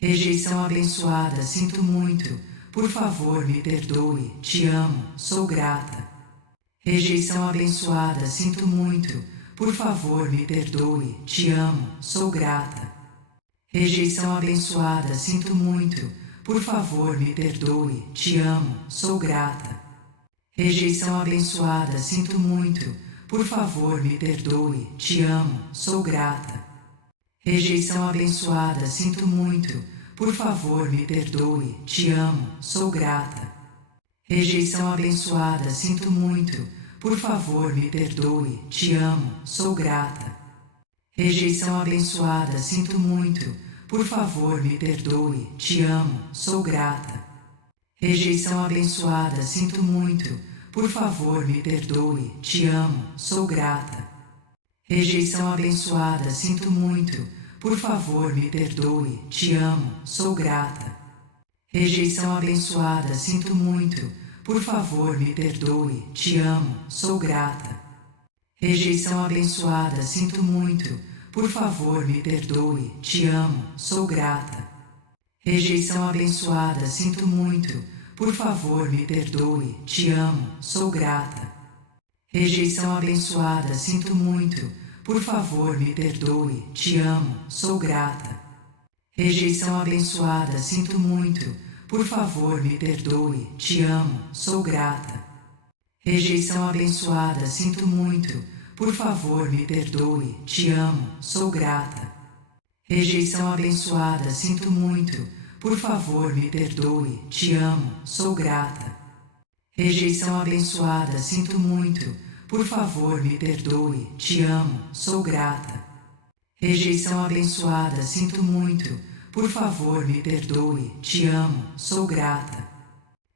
Rejeição abençoada, sinto muito. Por favor, me perdoe. Te amo, sou grata. Rejeição abençoada, sinto muito. Por favor, me perdoe. Te amo, sou grata. Rejeição abençoada, sinto muito. Por favor, me perdoe. Te amo, sou grata. Rejeição abençoada, sinto muito. Por favor, me perdoe. Te amo, sou grata. Rejeição abençoada, sinto muito. Por favor, me perdoe. Te amo, sou grata. Rejeição abençoada, sinto muito. Por favor, me perdoe. Te amo, sou grata. Rejeição abençoada, sinto muito. Por favor, me perdoe. Te amo, sou grata. Rejeição abençoada, sinto muito. Por favor, me perdoe. Te amo, sou grata. Rejeição abençoada, sinto muito. Por favor, me perdoe. Te amo, sou grata. Rejeição abençoada, sinto muito. Por favor, me perdoe. Te amo, sou grata. Rejeição abençoada, sinto muito. Por favor, me perdoe. Te amo, sou grata. Rejeição abençoada, sinto muito. Por favor, me perdoe. Te amo, sou grata. Rejeição abençoada, sinto muito. Por favor, me perdoe. Te amo, sou grata. Rejeição abençoada, sinto muito. Por favor, me perdoe. Te amo, sou grata. Rejeição abençoada, sinto muito. Por favor, me perdoe. Te amo, sou grata. Rejeição abençoada, sinto muito. Por favor, me perdoe. Te amo, sou grata. Rejeição abençoada, sinto muito. Por favor, me perdoe. Te amo, sou grata. Rejeição abençoada, sinto muito. Por favor, me perdoe. Te amo, sou grata.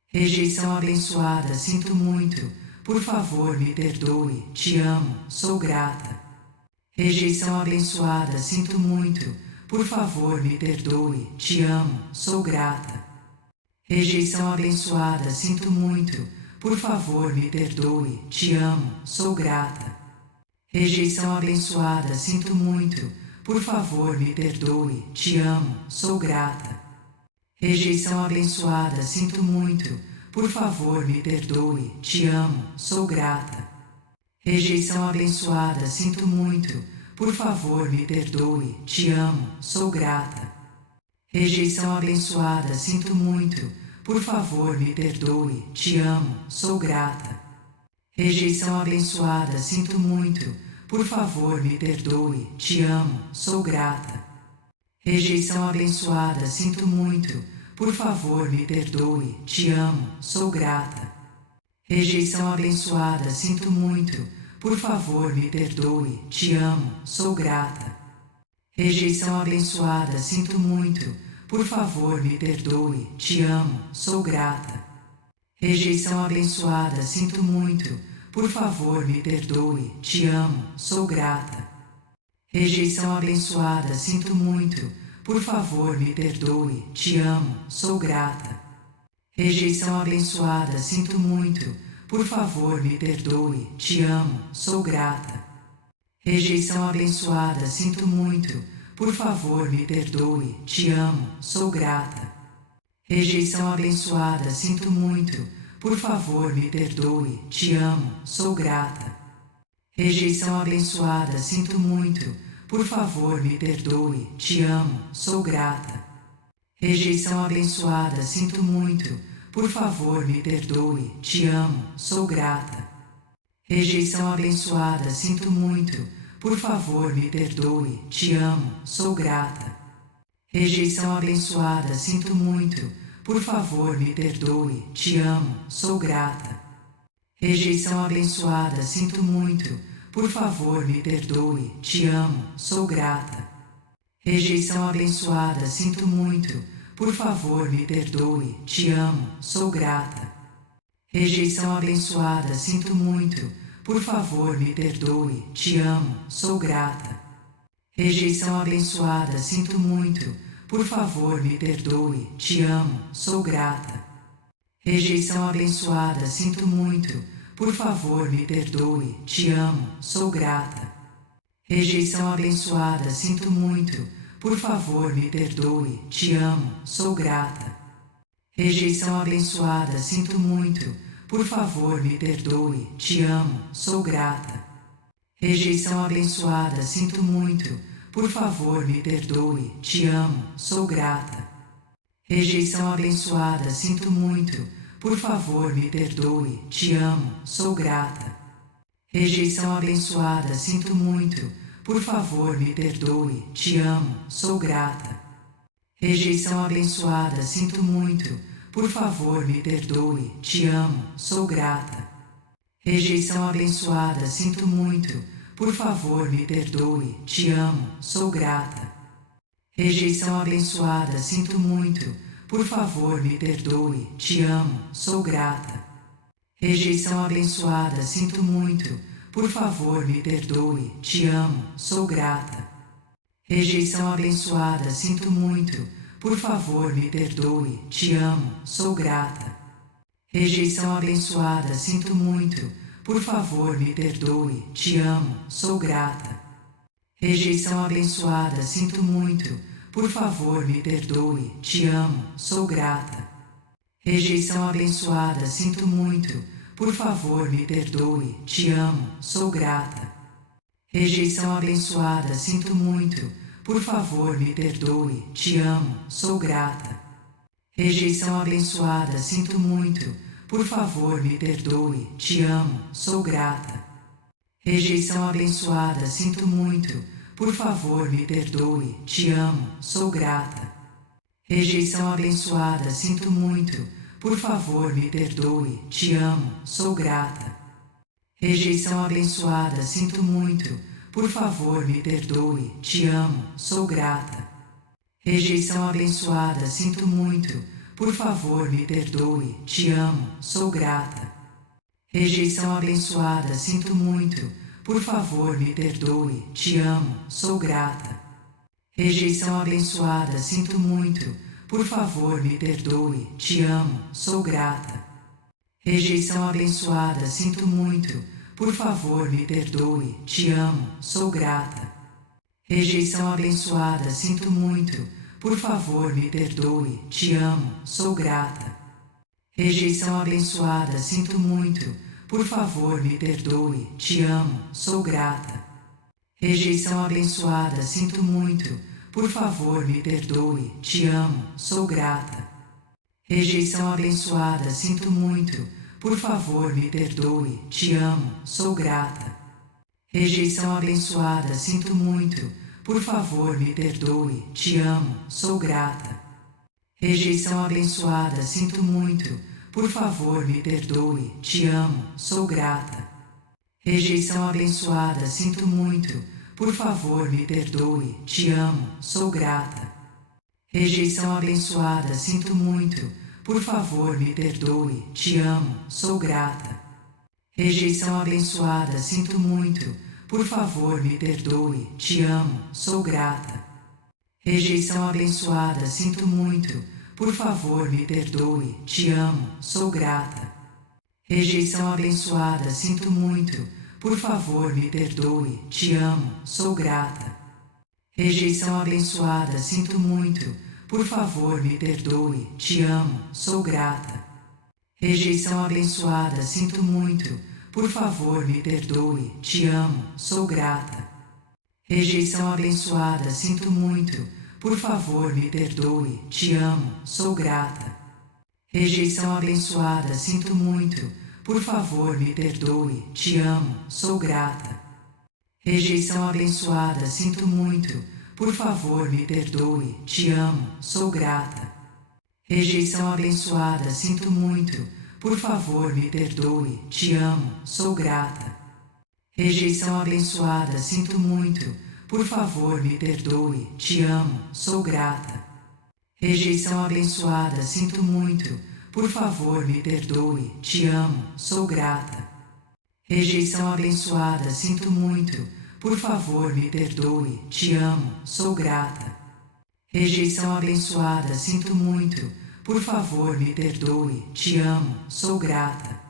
Rejeição abençoada, sinto muito. Por favor, me perdoe. Te amo, sou grata. Rejeição abençoada, sinto muito. Por favor, me perdoe. Te amo, sou grata. Rejeição abençoada, sinto muito. Por favor, me perdoe. Te amo, sou grata. Rejeição abençoada, sinto muito. Por favor, me perdoe. Te amo, sou grata. Rejeição abençoada, sinto muito. Por favor, me perdoe. Te amo, sou grata. Rejeição abençoada, sinto muito. Por favor, me perdoe. Te amo, sou grata. Rejeição abençoada, sinto muito. Por favor, me perdoe. Te amo, sou grata. Rejeição abençoada, sinto muito. Por favor, me perdoe. Te amo, sou grata. Rejeição abençoada, sinto muito. Por favor, me perdoe. Te amo, sou grata. Rejeição abençoada, sinto muito. Por favor, me perdoe. Te amo, sou grata. Rejeição abençoada, sinto muito. Por favor, me perdoe. Te amo, sou grata. Rejeição abençoada, sinto muito. Por favor, me perdoe. Te amo, sou grata. Rejeição abençoada, sinto muito. Por favor, me perdoe. Te amo, sou grata. Rejeição abençoada, sinto muito. Por favor, me perdoe. Te amo, sou grata. Rejeição abençoada, sinto muito. Por favor, me perdoe. Te amo, sou grata. Rejeição abençoada, sinto muito. Por favor, me perdoe. Te amo, sou grata. Rejeição abençoada, sinto muito. Por favor, me perdoe. Te amo, sou grata. Rejeição abençoada, sinto muito. Por favor, me perdoe. Te amo, sou grata. Rejeição abençoada, sinto muito. Por favor, me perdoe. Te amo, sou grata. Rejeição abençoada, sinto muito. Por favor, me perdoe. Te amo, sou grata. Rejeição abençoada, sinto muito. Por favor, me perdoe. Te amo, sou grata. Rejeição abençoada, sinto muito. Por favor, me perdoe. Te amo, sou grata. Rejeição abençoada, sinto muito. Por favor, me perdoe. Te amo, sou grata. Rejeição abençoada, sinto muito. Por favor, me perdoe. Te amo, sou grata. Rejeição abençoada, sinto muito. Por favor, me perdoe. Te amo, sou grata. Rejeição abençoada, sinto muito. por favor me perdoe, te amo, sou grata. Rejeição abençoada, sinto muito, por favor me perdoe, te amo, sou grata. Rejeição abençoada, sinto muito, por favor me perdoe, te amo, sou grata. Rejeição abençoada, sinto muito, por favor me perdoe, te amo, sou grata. Rejeição abençoada, sinto muito, por favor me perdoe, te amo, sou grata. Rejeição abençoada, sinto muito, por favor me perdoe, te amo, sou grata. Rejeição abençoada, sinto muito, por favor me perdoe, te amo, sou grata. Rejeição abençoada, sinto muito, por favor me perdoe, te amo, sou grata. Rejeição abençoada, sinto muito, por favor me perdoe, te amo, sou grata. Rejeição abençoada, sinto muito, por favor me perdoe, te amo, sou grata. Rejeição abençoada, sinto muito, por favor me perdoe, te amo, sou grata. Rejeição abençoada, sinto muito, por favor me perdoe, te amo, sou grata. Rejeição abençoada, sinto muito, por favor me perdoe, te amo, sou grata. Rejeição abençoada, sinto muito, por favor me perdoe, te amo, sou grata. Rejeição abençoada, sinto muito, por favor me perdoe, te amo, sou grata. Rejeição abençoada, sinto muito, por favor me perdoe, te amo, sou grata. Rejeição abençoada, sinto muito, por favor me perdoe, te amo, sou grata. Rejeição abençoada, sinto muito, por favor me perdoe, te amo, sou grata. Rejeição abençoada, sinto muito, por favor me perdoe, te amo, sou grata. Rejeição abençoada, sinto muito, por favor me perdoe, te amo, sou grata. Rejeição abençoada, sinto muito, por favor me perdoe, te amo, sou grata. Rejeição abençoada, sinto muito, por favor me perdoe, te amo, sou grata. Rejeição abençoada, sinto muito, por favor me perdoe, te amo, sou grata. Rejeição abençoada, sinto muito, por favor me perdoe, te amo, sou grata. Rejeição abençoada, sinto muito, por favor me perdoe, te amo, sou grata. Rejeição abençoada, sinto muito, por favor me perdoe, te amo, sou grata. Rejeição abençoada, sinto muito, por favor me perdoe, te amo, sou grata. Rejeição abençoada, sinto muito, por favor me perdoe, te amo, sou grata. Rejeição abençoada, sinto muito, por favor me perdoe, te amo, sou grata. Rejeição abençoada, sinto muito, por favor me perdoe, te amo, sou grata. Rejeição abençoada, sinto muito, por favor me perdoe, te amo, sou grata. Rejeição abençoada, sinto muito, por favor me perdoe, te amo, sou grata. Rejeição abençoada, sinto muito, por favor me perdoe, te amo, sou grata. Rejeição abençoada, sinto muito, por favor me perdoe, te amo, sou grata. Rejeição abençoada, sinto muito, por favor me perdoe, te amo, sou grata. Rejeição abençoada, sinto muito, por favor me perdoe, te amo, sou grata. Rejeição abençoada, sinto muito, por favor me perdoe, te amo, sou grata. Rejeição abençoada, sinto muito, por favor me perdoe, te amo, sou grata. Rejeição abençoada, sinto muito, por favor me perdoe, te amo, sou grata. Rejeição abençoada, sinto muito, por favor me perdoe, te amo, sou grata. Rejeição abençoada, sinto muito, por favor me perdoe, te amo, sou grata. Rejeição abençoada, sinto muito, por favor me perdoe, te amo, sou grata. Rejeição abençoada, sinto muito, por favor me perdoe, te amo, sou grata.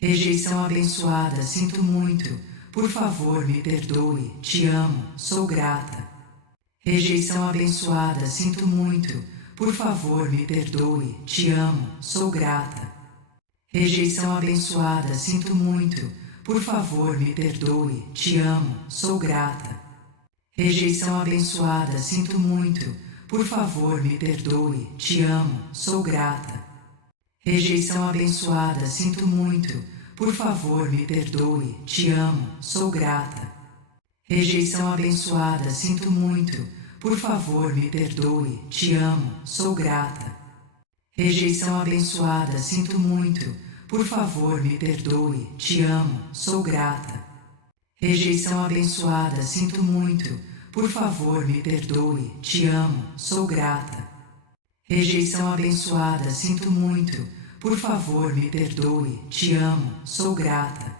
Rejeição abençoada, sinto muito, por favor me perdoe, te amo, sou grata. Rejeição abençoada, sinto muito. Por favor, me perdoe. Te amo, sou grata. Rejeição abençoada, sinto muito. Por favor, me perdoe. Te amo, sou grata. Rejeição abençoada, sinto muito. Por favor, me perdoe. Te amo, sou grata. Rejeição abençoada, sinto muito. Por favor, me perdoe. Te amo, sou grata. Rejeição abençoada, sinto muito. Por favor, me perdoe. Te amo, sou grata. Rejeição abençoada, sinto muito. Por favor, me perdoe. Te amo, sou grata. Rejeição abençoada, sinto muito. Por favor, me perdoe. Te amo, sou grata. Rejeição abençoada, sinto muito. Por favor, me perdoe. Te amo, sou grata.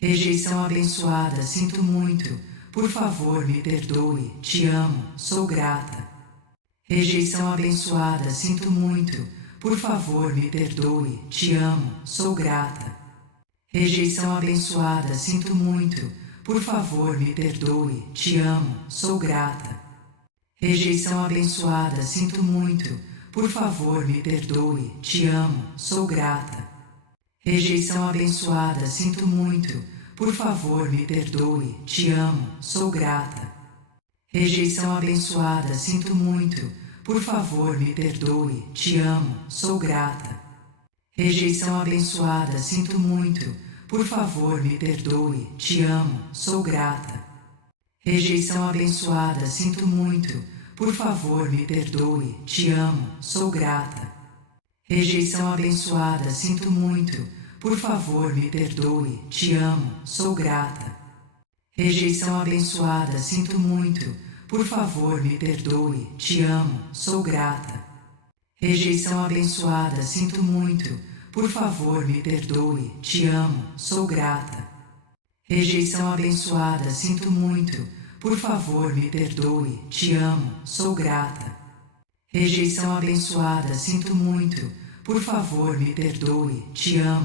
Rejeição abençoada, sinto muito. Por favor, me perdoe. Te amo, sou grata. Rejeição abençoada, sinto muito. Por favor, me perdoe. Te amo, sou grata. Rejeição abençoada, sinto muito. Por favor, me perdoe. Te amo, sou grata. Rejeição abençoada, sinto muito. Por favor, me perdoe. Te amo, sou grata. Rejeição abençoada, sinto muito. Por favor, me perdoe. Te amo, sou grata. Rejeição abençoada, sinto muito. Por favor, me perdoe. Te amo, sou grata. Rejeição abençoada, sinto muito. Por favor, me perdoe. Te amo, sou grata. Rejeição abençoada, sinto muito. Por favor, me perdoe. Te amo, sou grata. Rejeição abençoada, sinto muito. Por favor, me perdoe. Te amo, sou grata. Rejeição abençoada, sinto muito. Por favor, me perdoe. Te amo, sou grata. Rejeição abençoada, sinto muito. Por favor, me perdoe. Te amo, sou grata. Rejeição abençoada, sinto muito. Por favor, me perdoe. Te amo, sou grata. Rejeição abençoada, sinto muito. Por favor, me perdoe. Te amo.